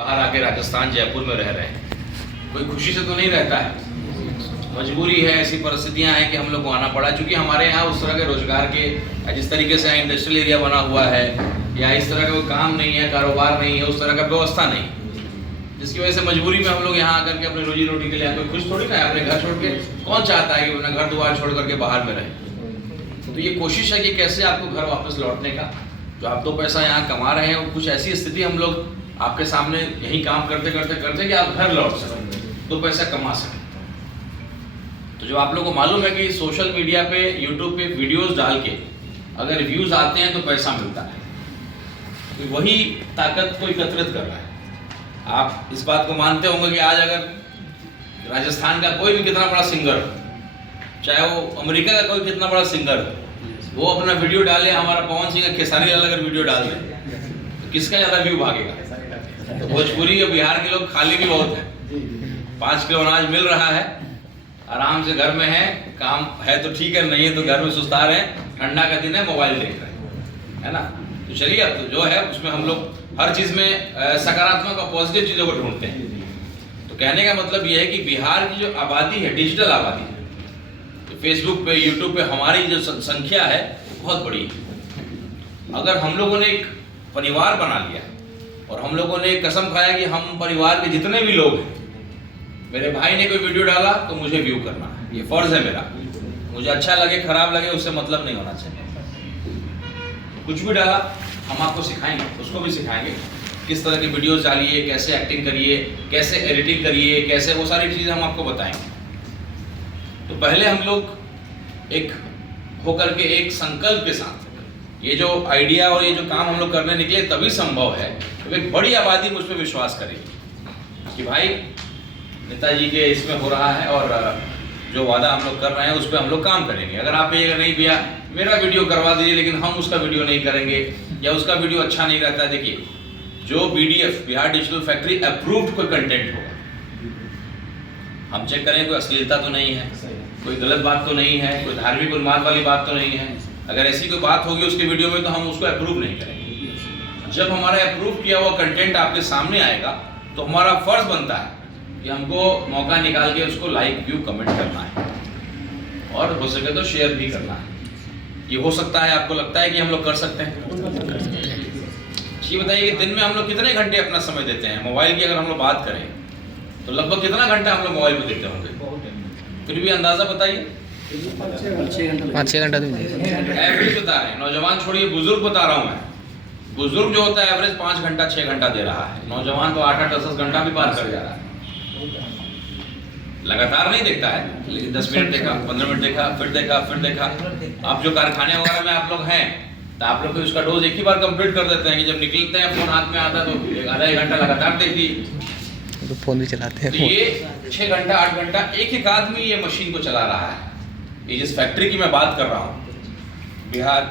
बाहर आके राजस्थान जयपुर में रह रहे हैं, कोई खुशी से तो नहीं रहता है, मजबूरी है, ऐसी परिस्थितियां हैं कि हम लोग को आना पड़ा। क्योंकि हमारे यहाँ उस तरह के रोजगार के जिस तरीके से यहाँ इंडस्ट्रियल एरिया बना हुआ है या इस तरह का कोई काम नहीं है, कारोबार नहीं है, उस तरह का व्यवस्था नहीं, जिसकी वजह से मजबूरी में हम लोग यहाँ आकर के अपनी रोजी रोटी के लिए कोई खुश थोड़ी ना है। अपने घर छोड़ के कौन चाहता है कि अपना घर द्वार छोड़ करके बाहर में रहे। तो ये कोशिश है कि कैसे आपको घर वापस लौटने का, जो आप दो पैसा यहाँ कमा रहे हैं, और कुछ ऐसी स्थिति हम लोग आपके सामने यही काम करते करते करते कि आप घर लौट सकें, दो पैसा कमा सकें। तो जो आप लोग को मालूम है कि सोशल मीडिया पे, यूट्यूब पे वीडियोस डाल के अगर व्यूज आते हैं तो पैसा मिलता है, तो वही ताकत को एकत्रित कर रहा है। आप इस बात को मानते होंगे कि आज अगर राजस्थान का कोई भी कितना बड़ा सिंगर, चाहे वो अमेरिका का कोई कितना बड़ा सिंगर, वो अपना वीडियो डाले, हमारा पवन सिंह खेसारी लाल अगर वीडियो डाल दें तो किसका ज़्यादा व्यू भागेगा? तो भोजपुरी और बिहार के लोग खाली भी बहुत हैं। 5 किलो अनाज मिल रहा है, आराम से घर में है, काम है तो ठीक है, नहीं है तो घर में सुस्ता रहे, ठंडा का दिन है, मोबाइल देख रहे हैं, है ना। तो चलिए, अब तो जो है उसमें हम लोग हर चीज़ में सकारात्मक और पॉजिटिव चीज़ों को ढूंढते हैं। तो कहने का मतलब ये है कि बिहार की जो आबादी है, डिजिटल आबादी है, तो फेसबुक पे, यूट्यूब पे हमारी जो संख्या है बहुत बड़ी है। अगर हम लोगों ने एक परिवार बना लिया और हम लोगों ने कसम खाया कि हम परिवार के जितने भी लोग हैं, मेरे भाई ने कोई वीडियो डाला तो मुझे व्यू करना है, ये फर्ज है मेरा। मुझे अच्छा लगे खराब लगे उससे मतलब नहीं होना चाहिए। कुछ भी डाला हम आपको सिखाएंगे, उसको भी सिखाएंगे किस तरह की वीडियोस डालिए, कैसे एक्टिंग करिए, कैसे एडिटिंग करिए, कैसे, वो सारी चीज़ें हम आपको बताएंगे। तो पहले हम लोग एक होकर के एक संकल्प के साथ ये जो आइडिया और ये जो काम हम लोग करने निकले तभी संभव है। तो एक बड़ी आबादी मुझ पर विश्वास करेगी कि भाई नेताजी के इसमें हो रहा है और जो वादा हम लोग कर रहे हैं उस पर हम लोग काम करेंगे। अगर आप ये नहीं भैया मेरा वीडियो करवा दीजिए लेकिन हम उसका वीडियो नहीं करेंगे या उसका वीडियो अच्छा नहीं रहता है, देखिए जो BDF Bihar digital factory approved कोई कंटेंट होगा, हम चेक करें कोई अश्लीलता तो नहीं है, कोई गलत बात तो नहीं है, कोई धार्मिक उन्माद वाली बात तो नहीं है। अगर ऐसी कोई बात होगी उसके वीडियो में तो हम उसको अप्रूव नहीं करेंगे। जब हमारा अप्रूव किया हुआ कंटेंट आपके सामने आएगा तो हमारा फर्ज बनता है कि हमको मौका निकाल के उसको लाइक, व्यू, कमेंट करना है और हो सके तो शेयर भी करना है। ये हो सकता है, आपको लगता है कि हम लोग कर सकते हैं? ये बताइए कि दिन में हम लोग कितने घंटे अपना समय देते हैं? मोबाइल की अगर हम लोग बात करें तो लगभग कितना घंटा हम लोग मोबाइल पे देते होंगे? फिर भी अंदाजा बताइए। 5-6 घंटा एवरेज बता रहे हैं, नौजवान छोड़िए, बुजुर्ग बता रहा हूँ मैं। बुजुर्ग जो होता है एवरेज 5 घंटा 6 घंटा दे रहा है, नौजवान तो 8-8 10-10 घंटा भी पार कर जा रहा है। लगातार नहीं देखता है लेकिन 10 मिनट देखा, 15 मिनट देखा, फिर देखा, फिर देखा। आप जो कारखाने वगैरह में आप लोग हैं तो आप लोग उसका डोज एक ही बार कंप्लीट कर देते हैं कि जब निकलते हैं फोन हाथ में आता तो आधा 1 घंटा लगातार देखती, तो फोन भी चलाते हैं। तो ये 6 घंटा 8 घंटा एक आदमी ये मशीन को चला रहा है। ये जिस फैक्ट्री की मैं बात कर रहा हूँ, बिहार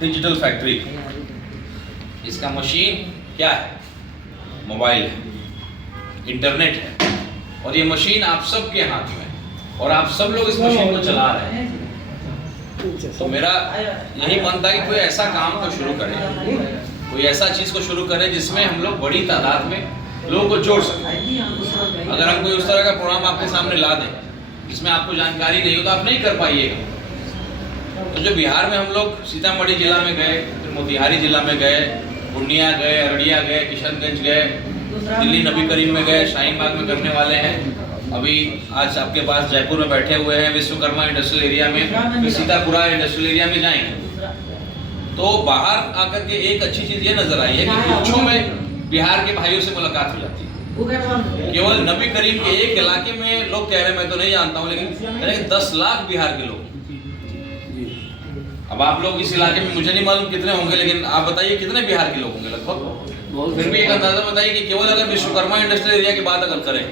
डिजिटल फैक्ट्री, इसका मशीन क्या है? मोबाइल है, इंटरनेट है, और ये मशीन आप सबके हाथ में है और आप सब लोग इस मशीन को चला रहे हैं। तो मेरा यही मन था कि कोई ऐसा काम को शुरू करें, कोई ऐसा चीज को शुरू करें जिसमें हम लोग बड़ी तादाद में लोगों को जोड़ सकें। अगर हम कोई उस तरह का प्रोग्राम आपके सामने ला दें जिसमें आपको जानकारी नहीं हो तो आप नहीं कर पाइएगा। तो जो बिहार में हम लोग सीतामढ़ी जिला में गए, फिर मोतिहारी जिला में गए, पूर्णिया गए, अररिया गए, किशनगंज गए, दिल्ली नबी करीम में गए, शाहीन बाग में करने वाले हैं। अभी आज आपके पास जयपुर में बैठे हुए हैं विश्वकर्मा इंडस्ट्रियल एरिया में, फिर सीतापुरा इंडस्ट्रियल एरिया में जाएंगे। तो बाहर आकर के एक अच्छी चीज ये नजर आई है कि कुछों में बिहार के भाइयों से मुलाकात हो जाती है। केवल नबी करीम के एक इलाके में लोग कह रहे हैं, मैं तो नहीं जानता हूँ, लेकिन 10 लाख बिहार के लोग। अब आप लोग इस इलाके में मुझे नहीं मालूम कितने होंगे, लेकिन आप बताइए कितने बिहार के लोग होंगे लगभग। फिर भी एक अंदाजा बताइए कि केवल अगर विश्वकर्मा इंडस्ट्रियल एरिया की बात अगर करें,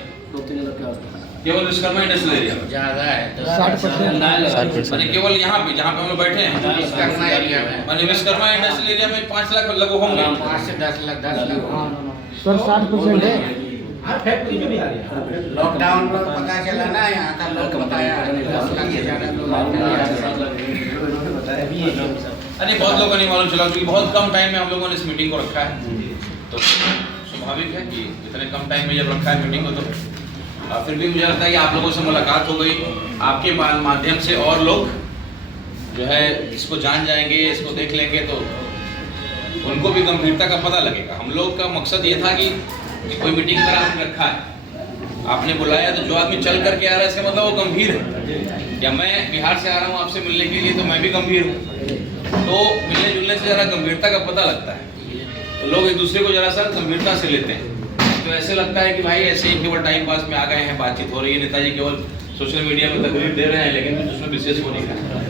केवल विश्वकर्मा इंडस्ट्रियल एरिया ज्यादा है 60%, माने केवल यहाँ पे जहाँ पे हम लोग बैठे हैं, माने विश्वकर्मा इंडस्ट्रियल एरिया में 5 लाख लगभग होंगे, 5 से 10 लाख सर 60% है। लॉकडाउन पर पता चला ना, यहाँ का लोग बताया 10 लाख से ज्यादा लोग। अरे बहुत लोगों को नहीं मालूम चला क्योंकि बहुत कम टाइम में हम लोगों ने इस मीटिंग को रखा है। तो स्वाभाविक है कि इतने कम टाइम में जब रखा है मीटिंग को, तो फिर भी मुझे लगता है कि आप लोगों से मुलाकात हो गई, आपके माध्यम से और लोग जो है इसको जान जाएंगे, इसको देख लेंगे, तो उनको भी गंभीरता का पता लगेगा। हम लोग का मकसद ये था कि कोई मीटिंग अगर आपने रखा है, आपने बुलाया, तो जो आदमी चल करके आ रहा है इसका मतलब वो गंभीर है। या मैं बिहार से आ रहा हूँ आपसे मिलने के लिए, तो मैं भी गंभीर हूँ, तो मिलने जुलने से ज़रा गंभीरता का पता लगता है, तो लोग एक दूसरे को ज़रा सा गंभीरता से लेते हैं। तो ऐसे लगता है कि भाई ऐसे ही केवल टाइम पास में आ गए हैं, बातचीत हो रही है, नेताजी केवल सोशल मीडिया में तकरीर दे रहे हैं, लेकिन कुछ उसमें विशेष हो नहीं रहा है।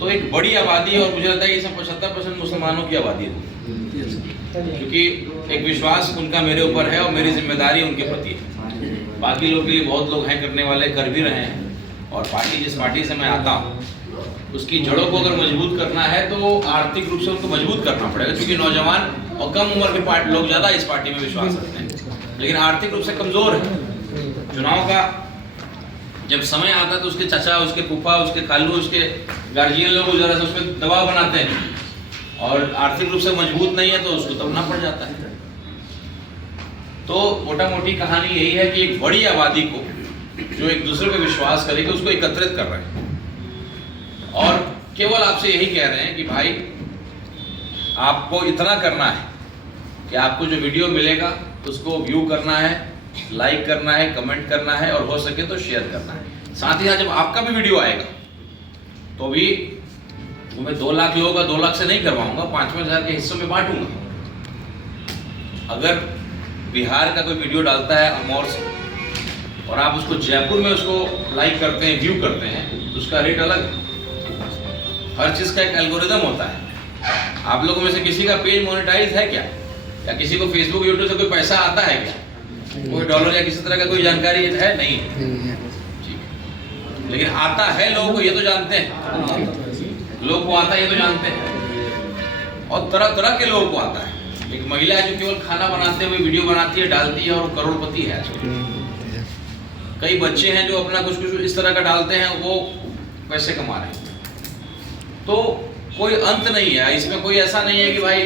तो एक बड़ी आबादी है, और मुझे लगता है इसमें 75% मुसलमानों की आबादी है, क्योंकि एक विश्वास उनका मेरे ऊपर है और मेरी जिम्मेदारी उनके प्रति है। बाकी लोग के लिए बहुत लोग हैं करने वाले, कर भी रहे हैं, और पार्टी जिस पार्टी से मैं आता हूँ उसकी जड़ों को अगर मजबूत करना है तो आर्थिक रूप से उनको मजबूत करना पड़ेगा, क्योंकि नौजवान और कम उम्र के लोग ज़्यादा इस पार्टी में विश्वास रखते हैं, लेकिन आर्थिक रूप से कमज़ोर है। चुनाव का जब समय आता है तो उसके चाचा, उसके फूफा, उसके खालू, उसके गार्जियन लोग ज़रा सा उस पर दबाव बनाते हैं, और आर्थिक रूप से मजबूत नहीं है तो उसको दबना पड़ जाता है। तो मोटा मोटी कहानी यही है कि एक बड़ी आबादी को जो एक दूसरे पे विश्वास करेगी उसको एकत्रित कर रहे हैं, और केवल आपसे यही कह रहे हैं कि भाई आपको इतना करना है कि आपको जो वीडियो मिलेगा उसको व्यू करना है, लाइक करना है, कमेंट करना है, और हो सके तो शेयर करना है। साथ ही साथ जब आपका भी वीडियो आएगा तो भी मैं 2 लाख लोगों का 2 लाख से नहीं करवाऊंगा, 5-5 हज़ार के हिस्सों में बांटूंगा। अगर बिहार का कोई वीडियो डालता है अमौर से, और आप उसको जयपुर में उसको लाइक करते हैं, व्यू करते हैं, तो उसका रेट अलग है। हर चीज़ का एक एल्गोरिदम होता है। आप लोगों में से किसी का पेज मोनेटाइज है क्या, या किसी को फेसबुक यूट्यूब से कोई पैसा आता है क्या, कोई डॉलर या किसी तरह का कोई जानकारी है? नहीं है। लेकिन आता है लोगों को, ये तो जानते हैं, लोगों को आता है ये तो जानते हैं, और तरह तरह के लोगों को आता है। एक महिला है जो केवल खाना बनाते हुए वीडियो बनाती है, डालती है, और करोड़पति है आजकल। कई बच्चे हैं जो अपना कुछ कुछ इस तरह का डालते हैं, वो पैसे कमा रहे हैं। तो कोई अंत नहीं है इसमें, कोई ऐसा नहीं है कि भाई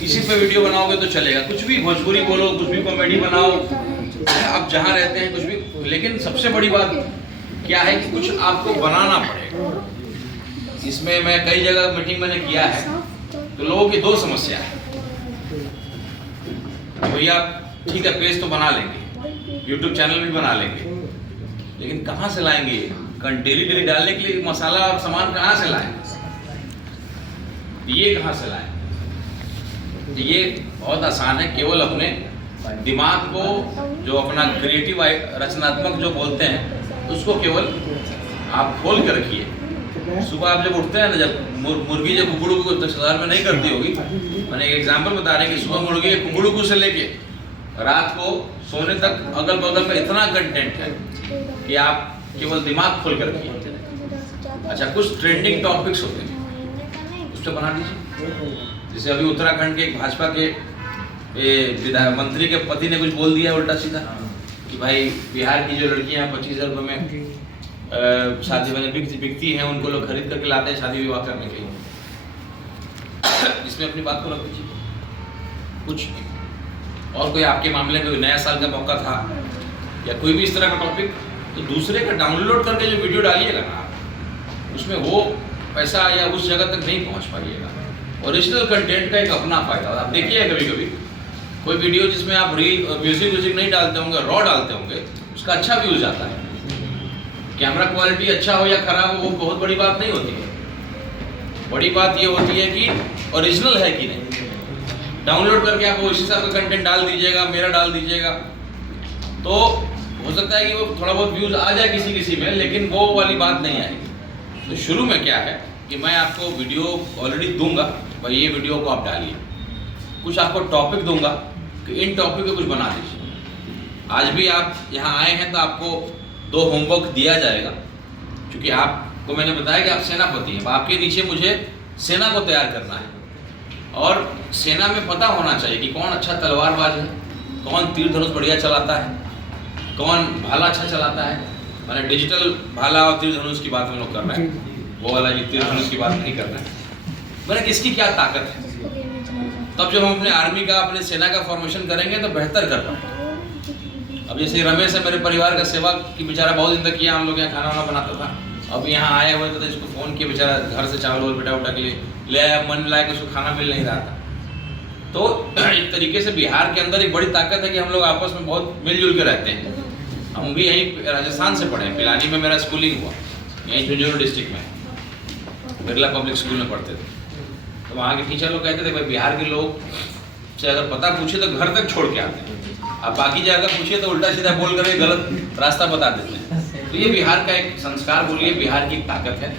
किसी पे वीडियो बनाओगे तो चलेगा, कुछ भी भोजपुरी बोलो, कुछ भी कॉमेडी बनाओ, आप जहाँ रहते हैं कुछ भी। लेकिन सबसे बड़ी बात क्या है कि कुछ आपको बनाना पड़ेगा। इसमें मैं कई जगह मीटिंग मैंने किया है, तो लोगों की 2 समस्या है। भैया ठीक है, पेज तो बना लेंगे, यूट्यूब चैनल भी बना लेंगे, लेकिन कहाँ से लाएंगे? डेली डालने के लिए मसाला और सामान कहाँ से लाएं? ये कहाँ से लाएं? ये बहुत आसान है, केवल अपने दिमाग को, जो अपना क्रिएटिव रचनात्मक जो बोलते हैं, उसको केवल आप खोल कर रखिए। सुबह आप जब उठते हैं ना, जब मुर्गी जब कुकड़ू को 10,000 में नहीं करती होगी, मैंने एक एग्जाम्पल बता रहे हैं कि सुबह मुर्गी कुकड़ू से लेके रात को सोने तक अगल बगल में इतना कंटेंट है कि आप केवल दिमाग खोल कर रखिए। अच्छा, कुछ ट्रेंडिंग टॉपिक्स होते हैं, उस पर बना दीजिए। जैसे अभी उत्तराखंड के एक भाजपा के मंत्री के पति ने कुछ बोल दिया उल्टा सीधा कि भाई बिहार की जो लड़कियां 25,000 रुपये में शादी में बिकती हैं, उनको लोग खरीद करके लाते हैं शादी विवाह करने के लिए। इसमें अपनी बात को रख दीजिए। कुछ और कोई आपके मामले में नया साल का मौका था या कोई भी इस तरह का टॉपिक, तो दूसरे का डाउनलोड करके जो वीडियो डालिएगा ना, उसमें वो पैसा या उस जगह तक नहीं पहुंच पाइएगा। ओरिजिनल कंटेंट का एक अपना फायदा होता है। आप देखिए कभी कभी कोई वीडियो जिसमें आप रील म्यूजिक नहीं डालते होंगे, रॉ डालते होंगे, उसका अच्छा व्यूज आता है। कैमरा क्वालिटी अच्छा हो या खराब हो, वो बहुत बड़ी बात नहीं होती है। बड़ी बात ये होती है कि ओरिजिनल है कि नहीं। डाउनलोड करके आप उसी हिसाब का कंटेंट डाल दीजिएगा, मेरा डाल दीजिएगा, तो हो सकता है कि वो थोड़ा बहुत व्यूज आ जाए किसी में, लेकिन वो वाली बात नहीं आएगी। तो शुरू में क्या है कि मैं आपको वीडियो ऑलरेडी दूंगा, भाई ये वीडियो को आप डालिए, कुछ आपको टॉपिक दूंगा कि इन टॉपिक पे कुछ बना दीजिए। आज भी आप यहाँ आए हैं तो आपको 2 होमवर्क दिया जाएगा, क्योंकि आपको मैंने बताया कि आप सेनापति हैं, आपके नीचे मुझे सेना को तैयार करना है, और सेना में पता होना चाहिए कि कौन अच्छा तलवारबाज है, कौन तीर धनुष बढ़िया चलाता है, कौन भाला अच्छा चलाता है। मैंने डिजिटल भाला और तीर धनुष की बात हम लोग कर रहे हैं, वो वाला तीर धनुष की बात नहीं कर रहे हैं। मैंने किसकी क्या ताकत है, तब जब हम अपने आर्मी का, अपने सेना का फॉर्मेशन करेंगे तो बेहतर कर पाएंगे। अब जैसे रमेश है, मेरे परिवार का सेवा की बेचारा बहुत दिन तक किया, हम लोग यहाँ खाना वाना बनाता था। अब यहाँ आए हुए थे तो इसको फ़ोन किया, बेचारा घर से चावल वावल बेटा उठा के लिए ले आया, मन लाया कि उसको खाना मिल नहीं रहा था। तो एक तरीके से बिहार के अंदर एक बड़ी ताकत है कि हम लोग आपस में बहुत मिलजुल के रहते हैं। हम भी यहीं राजस्थान से पढ़े हैं, पिलानी में मेरा स्कूलिंग हुआ, यहीं झुंझुनू डिस्ट्रिक्ट में बिरला पब्लिक स्कूल में पढ़ते थे। तो वहाँ के टीचर लोग कहते थे भाई बिहार के लोग से अगर पता पूछे तो घर तक छोड़ के आते हैं, आप बाकी जगह पूछिए तो उल्टा सीधा बोल कर गलत रास्ता बता देते हैं। तो ये बिहार का एक संस्कार बोलिए, बिहार की ताकत है।